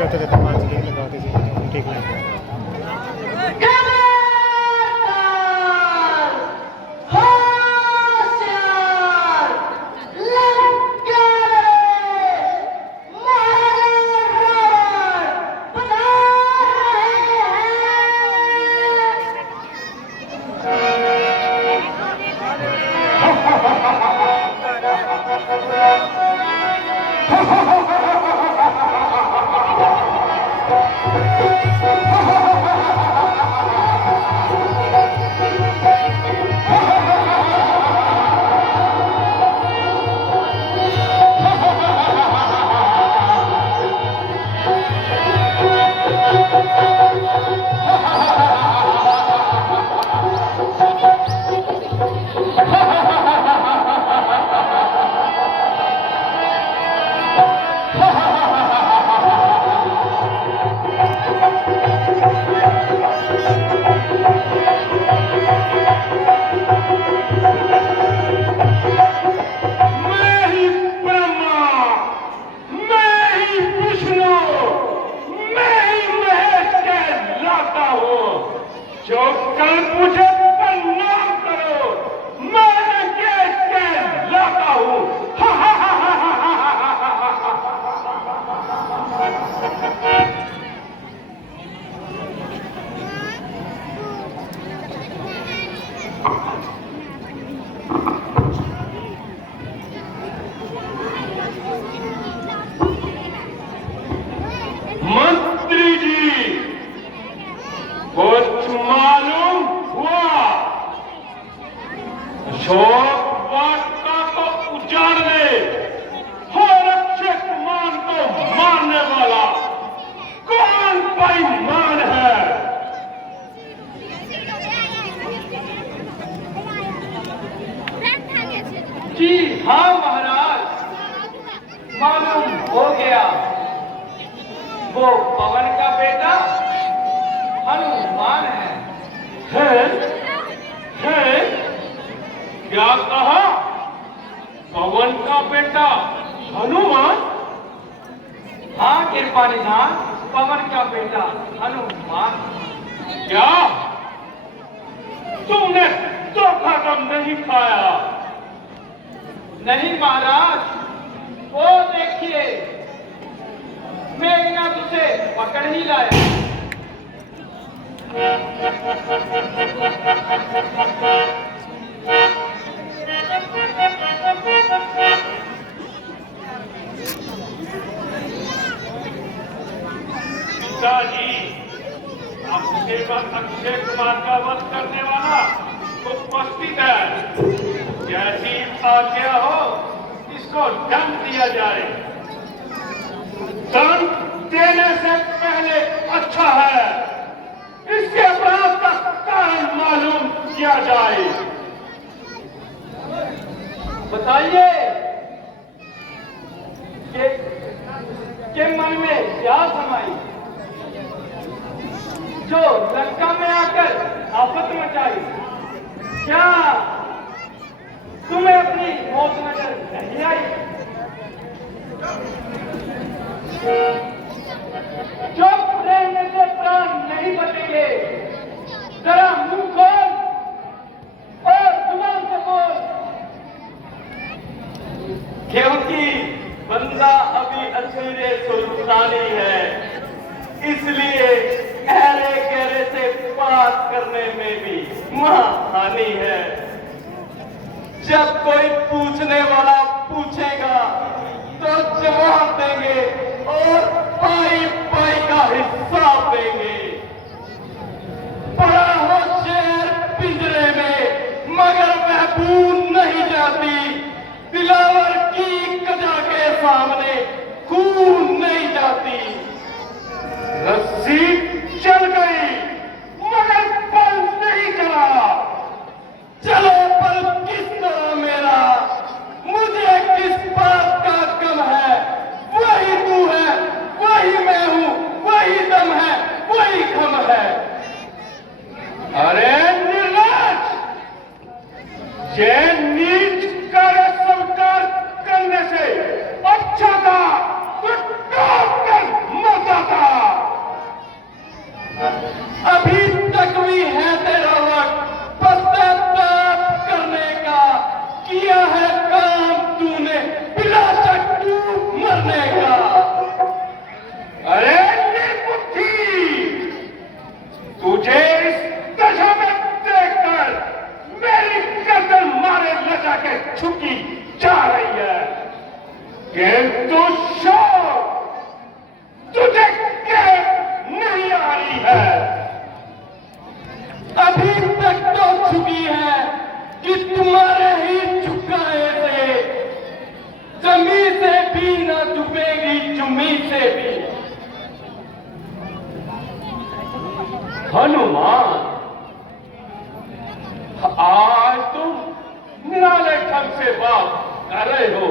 होते थे तमाम चीज़ें लगाते थे ठीक नहीं मंत्री जी कुछ मालूम हुआ? अशोक वाटिका को उजाड़ने और अक्षय कुमार को मारने वाला कौन बेईमान है? जी हाँ महाराज, मालूम हो गया। वो पवन का बेटा हनुमान है। है? क्या कहा? पवन का बेटा हनुमान? हाँ कृपा निधान, पवन का बेटा हनुमान। क्या तुमने धोखा तो नहीं खाया? नहीं महाराज, वो देखिए मेघनाथ उसे पकड़ ही लाया। पिताजी, अक्षय कुमार का वध करने वाला उपस्थित है। जैसी आज्ञा हो इसको दंड दिया जाए। दंड देने से पहले अच्छा है इसके अपराध का कारण मालूम किया जाए। बताइए के मन में क्या समाई जो लंका में आकर आफत मचाई? क्या तुम्हें अपनी मौत नजर नहीं आई? चुप रहने से प्राण नहीं बचेंगे। जरा मुंह खोल और जुबान से बोल। क्योंकि बंदा अभी असीरे सुल्तानी है, इसलिए गहरे गहरे से बात करने में भी महाहानि है। जब कोई पूछने वाला पूछेगा तो जवाब देंगे और पाई पाई का हिसाब देंगे। बड़ा हो शेर पिंजरे में मगर महबूब नहीं जाती। दिलावर की कजा के सामने खून नहीं जाती। रस्सी चल गई मगर पल नहीं चला। चलो पल किस तरह मेरा, मुझे किस बात का गम है। वही तू है, वही मैं हूं, वही दम है, वही गम है। अरे निर्लज! ये नीच कार्य स्वीकार करने से अच्छा था तो टॉप कर मर जाता। अभी तक भी है तेरा वक्त पश्चाताप करने का। किया है काम तूने बिना शक तू मरने का। अरे निर्बुद्धि, तुझे इस दशा में देखकर मेरी गर्दन मारे लगा के झुकी जा रही है, किंतु शौक तुझे कैद नहीं आ रही है। अभी तक तो झुकी है कि तुम्हारे ही झुकाए से जमी से भी न झुकेगी, जुमी से भी। हनुमान, आज तुम निराले ढंग से बात कर रहे हो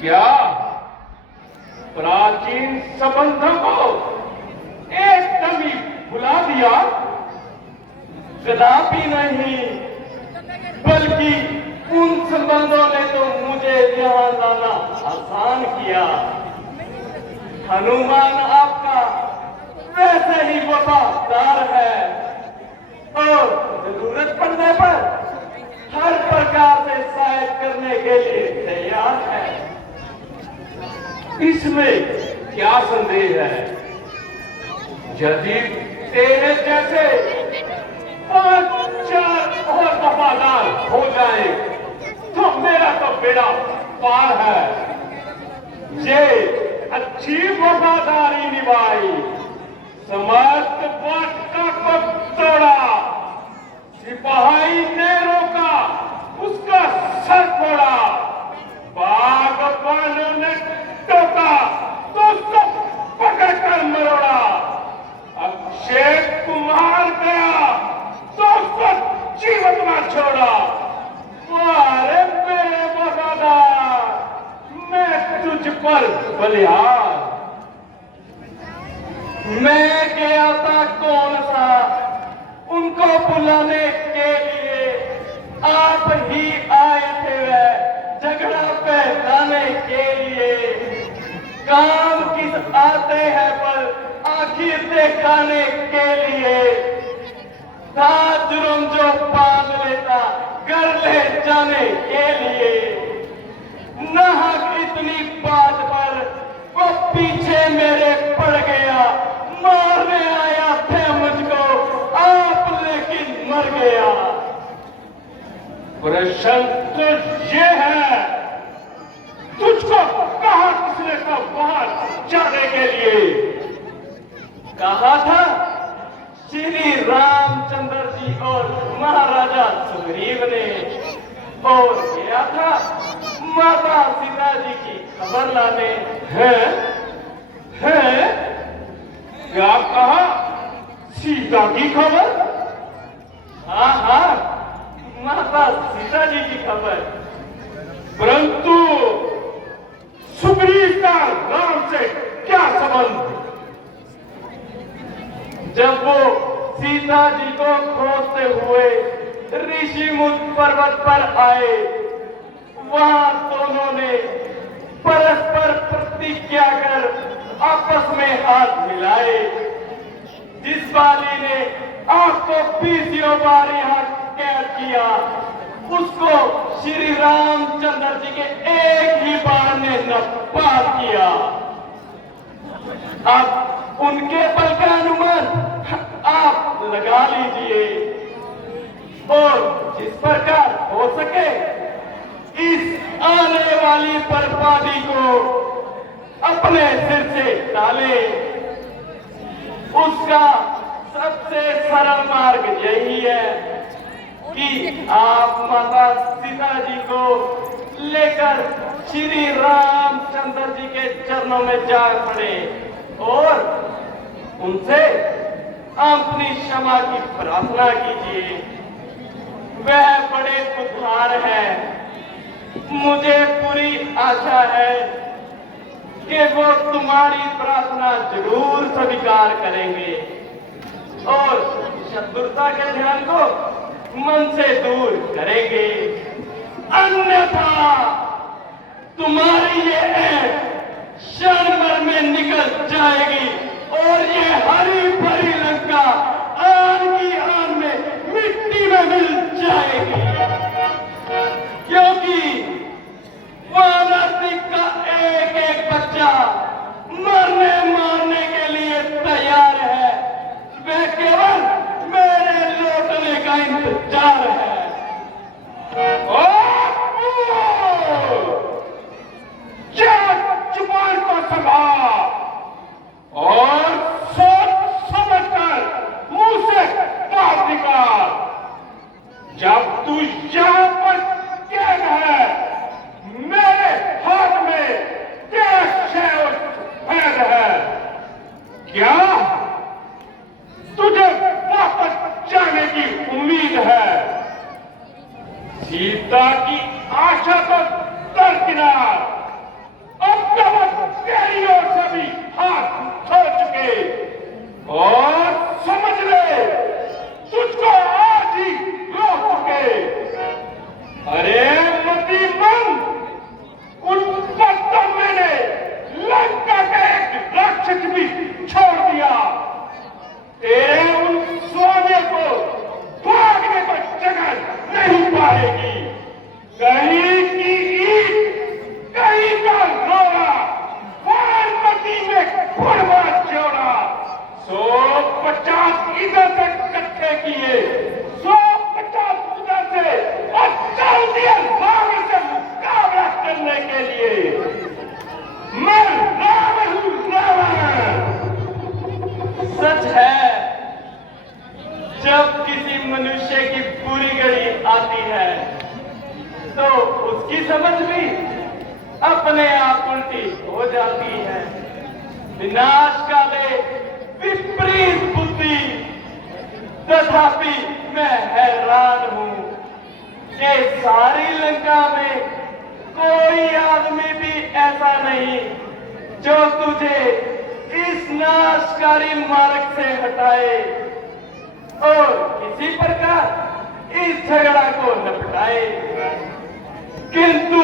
क्या? प्राचीन संबंधों को एकदम ही भुला दिया? कदापि नहीं, बल्कि उन संबंधों ने तो मुझे यहाँ लाना आसान किया। हनुमान आपका वैसे ही वफादार है और जरूरत पड़ने पर हर प्रकार से सहायता करने के लिए तैयार है। इसमें क्या संदेह है? यदि तेरे जैसे 5-4 और वफादार हो जाए तो मेरा तो बेड़ा पार है। ये अच्छी वफादारी निभाई, समस्त वाटका को तोड़ा, सिपाही ने रोका, उसका सर फोड़ा, बागबानों ने टोका तो उसको पकड़कर मरोड़ा, अक्षय कुमार गया तो उसको जीवित में छोड़ा। अरे मेरे वफादार, मैं तुझ पर बलिहार। मैं गया था कौन सा उनको बुलाने के लिए, आप ही आए थे वह झगड़ा पहचाने के लिए। काम किस आते हैं पर आखिर दिखाने के लिए। था जुर्म जो पाल लेता घर ले जाने के लिए। नाहक इतनी बात पर वो पीछे मेरे पड़ गया। मारने आया था मुझको आप, लेकिन मर गया। प्रश्न तो ये है, तुझको कहा किसने को बाहर जाने के लिए कहा था? श्री रामचंद्र जी और महाराजा सुग्रीव ने। और गया था माता सीता जी की खबर लाने। है क्या कहा? सीता की खबर? हाँ, माता सीता जी की खबर। परंतु सुग्रीव का राम से क्या संबंध? जब वो सीता जी को खोजते हुए ऋषिमुख पर्वत पर आए, वहां दोनों ने परस्पर प्रतिज्ञा कर आपस में हाथ मिलाए। जिस बाली ने आपको 20 बार यहाँ कैद किया, उसको श्री रामचंद्र जी के एक ही बार ने नपाल किया। अब उनके बल का अनुमान आप लगा लीजिए और जिस प्रकार हो सके इस आने वाली बर्बादी को अपने सिर से टाले। उसका सबसे सरल मार्ग यही है कि आप माता सीता जी को लेकर श्री रामचंद्र जी के चरणों में जा पड़े और उनसे अपनी क्षमा की प्रार्थना कीजिए। वह बड़े उद्धार है। मुझे पूरी आशा है कि वो तुम्हारी प्रार्थना जरूर स्वीकार करेंगे और शत्रुता के ध्यान को मन से दूर करेंगे, अन्यथा तुम्हारी ये ऐंठ क्षण भर में निकल जाएगी और ये हरी भरी लंका आन की आन में मिट्टी में मिल जाएगी। क्योंकि वानरसिंह का एक एक बच्चा मरने मारने के लिए तैयार है, वह केवल मेरे लौटने का इंतजार है। जुबान को संभाल और सोच समझकर मुंह से बात निकाल। जब तू यहाँ पर कैद है, मेरे हाथ में कैसे फैद है, क्या तुझे वापस जाने की उम्मीद है? सीता की आशा तो दरकिनार, अब तक तेरी ओर से भी हाथ धो चुके, और समझ ले तुझको आज ही रोक चुके। अरे मतीमन, उन पर मैंने लंका का एक राक्षस भी छोड़ दिया। तेरे उन स्वामियों को भागने को जगह नहीं पाएगी। कहीं की ईट, कहीं का रोड़ा, वानपति में खुड़वा जोड़ा। 150 इधर से इकट्ठे किए, 150 उधर से, और चल दिए रावण से मुकाबला करने के लिए। मैं रावण हूँ, रावण। सच है, जब किसी मनुष्य की बुरी घड़ी आती है तो उसकी समझ भी अपने आप उल्टी हो जाती है। विनाश काले विपरीत बुद्धि, तथापि मैं हैरान हूं कि सारी लंका में कोई आदमी भी ऐसा नहीं जो तुझे इस नाशकारी मार्ग से हटाए और किसी प्रकार इस झगड़ा को निपटाए। किंतु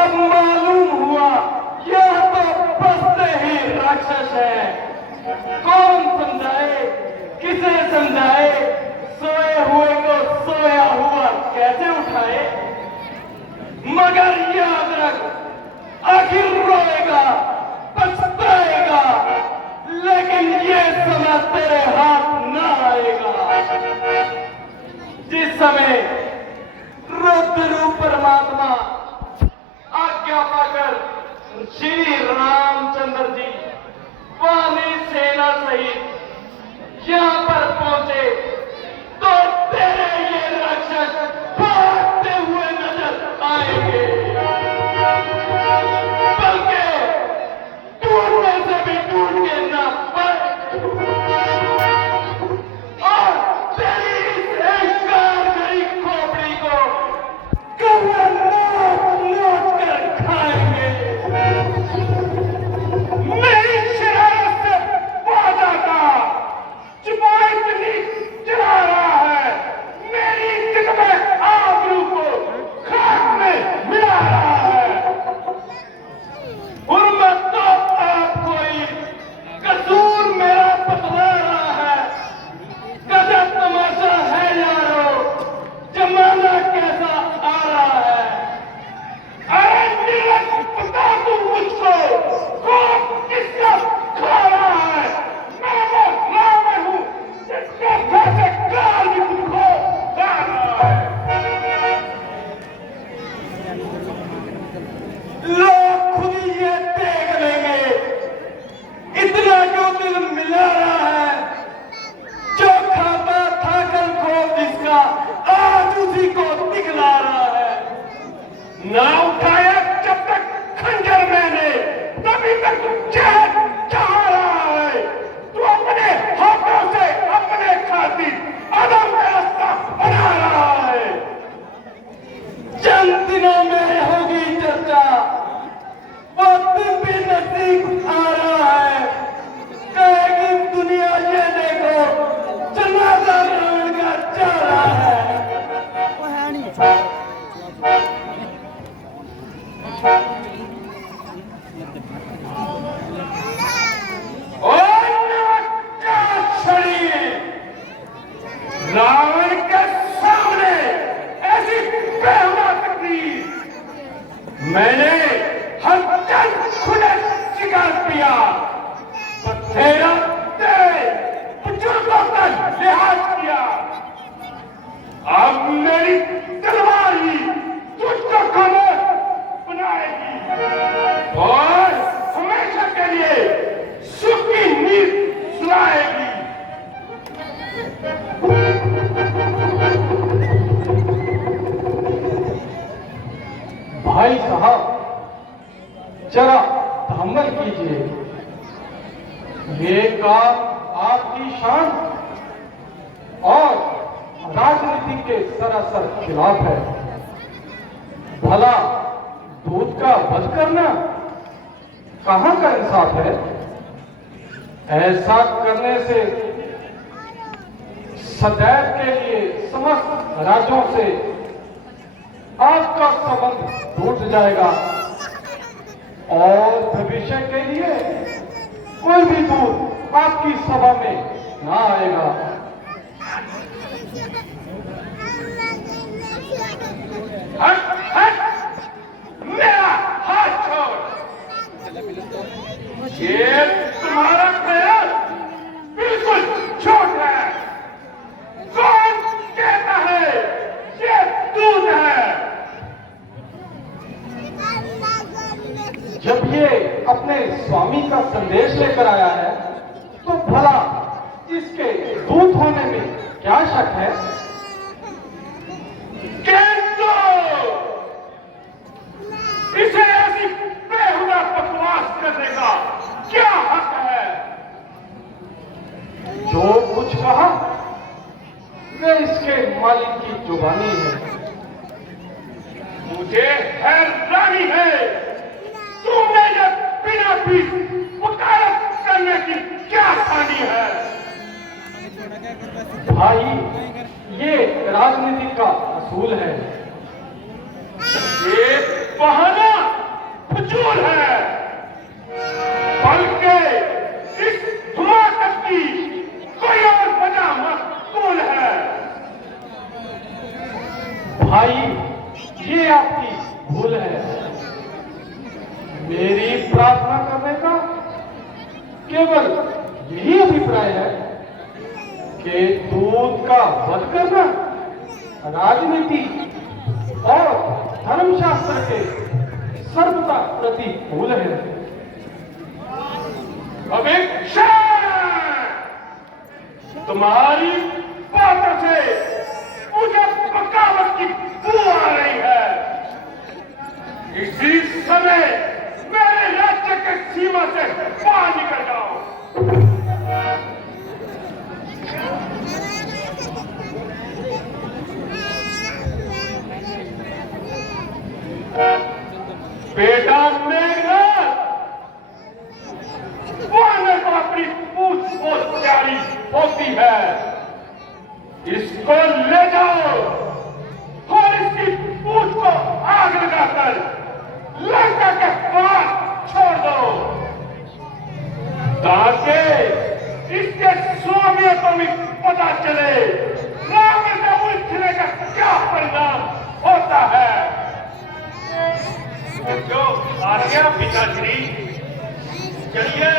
अब मालूम हुआ यह तो बसते ही राक्षस है। कौन समझाए, किसे समझाए, सोए हुए को सोया हुआ कैसे उठाए? मगर याद रख, आखिर रोएगा, पछताएगा, लेकिन ये समय तेरे हाथ न आएगा। जिस समय रुद्र रूप परमात्मा आज्ञा पाकर श्री रामचंद्र जी वानरी सेना सहित यहाँ पर पहुंचे तो तेरे ये राक्षस भागते हुए नजर आएंगे, बल्कि टूटने से भी टूट के ना पाए। और तेरी इस अहंकार भरी खोपड़ी को कौवा नोच कर खाएंगे। मेरी शरारत से वादा का जुबान इतनी चला रहा है, मेरी इज्जत में आबरू को खाक में मिला रहा है। हुर्मत तो आप कोई कसूर मेरा बतला रहा है। गजब तमाशा है यारो, जमाना कैसा आ रहा है। अरे नीरज, बता तू मुझको कौन किसका खा रहा है? मैं वो रावण हूँ जिसके जैसे काल भी तुझको खा रहा है। लोग खुद ही ये देख लेंगे, इतना क्यों दिल मिला रहा है। जो खाता था कल खोल जिसका, आज उसी को दिखला रहा है। ना उठाया जब तक खंजर मैंने, तभी तक तू चैन चाह रहा है। तू अपने हाथों से अपने खातिर अदम का रास्ता बना रहा है। चंद दिनों में होगी चर्चा, वो दिन भी नजदीक आ रहा है। कहेगी दुनिया ये देखो, जनाजा रावण का जा रहा है। रावण के सामने ऐसी बेहुदा तकलीफ मैंने हर जन खुले शिकार किया, पर तेरा तेरे बुजुर्गों का लिहाज किया। अब मेरी तलवार ही तुझको खामोश बनाएगी और हमेशा के लिए सुख की नींद सुलाएगी। भाई साहब, जरा तहम्मुल कीजिए। ये काम आपकी शान और राजनीति के सरासर खिलाफ है। भला दूध का वध करना कहां का इंसाफ है? ऐसा करने से सदैव के लिए समस्त राज्यों से आपका संबंध टूट जाएगा और भविष्य के लिए कोई भी दूत आपकी सभा में ना आएगा। हट, हट, मेरा हाथ छोड़। ये तुम्हारा प्रयास बिल्कुल छोट है। कौन कहता है ये दूध है? जब ये अपने स्वामी का संदेश लेकर आया है तो भला इसके दूत होने में क्या शक है? किंतु इसे ऐसी बेहुदा बकवास करने का क्या हक है? जो कुछ कहा वे इसके मालिक की जुबानी है। मुझे हैरानी है तुमने ये बिना भी वकालत करने की क्या ठानी है? भाई, ये राजनीति का असूल है। ये बहाना फजूल है, बल्कि इस धुआं की कोई और वजह मकबूल है। भाई, ये आपकी भूल है। मेरी प्रार्थना करने का केवल यही अभिप्राय है कि दूध का वध करना राजनीति और धर्मशास्त्र के सर्वदा प्रतिकूल है। अभिक्षा तुम्हारी बातों से मुझे बगावत की बू आ रही है। इसी समय मेरे राज्य के सीमा से बाहर निकल जाओ। बेटा मेरा वानर को अपनी पूछ बहुत प्यारी होती है। इसको ले जाओ और इसकी पूछ को आग लगाकर लंका के पास छोड़ दो, ताकि इसके स्वामियों को भी पता चले रावण का उलझने का क्या परिणाम होता है। जो आज्ञा पिताश्री, चलिए।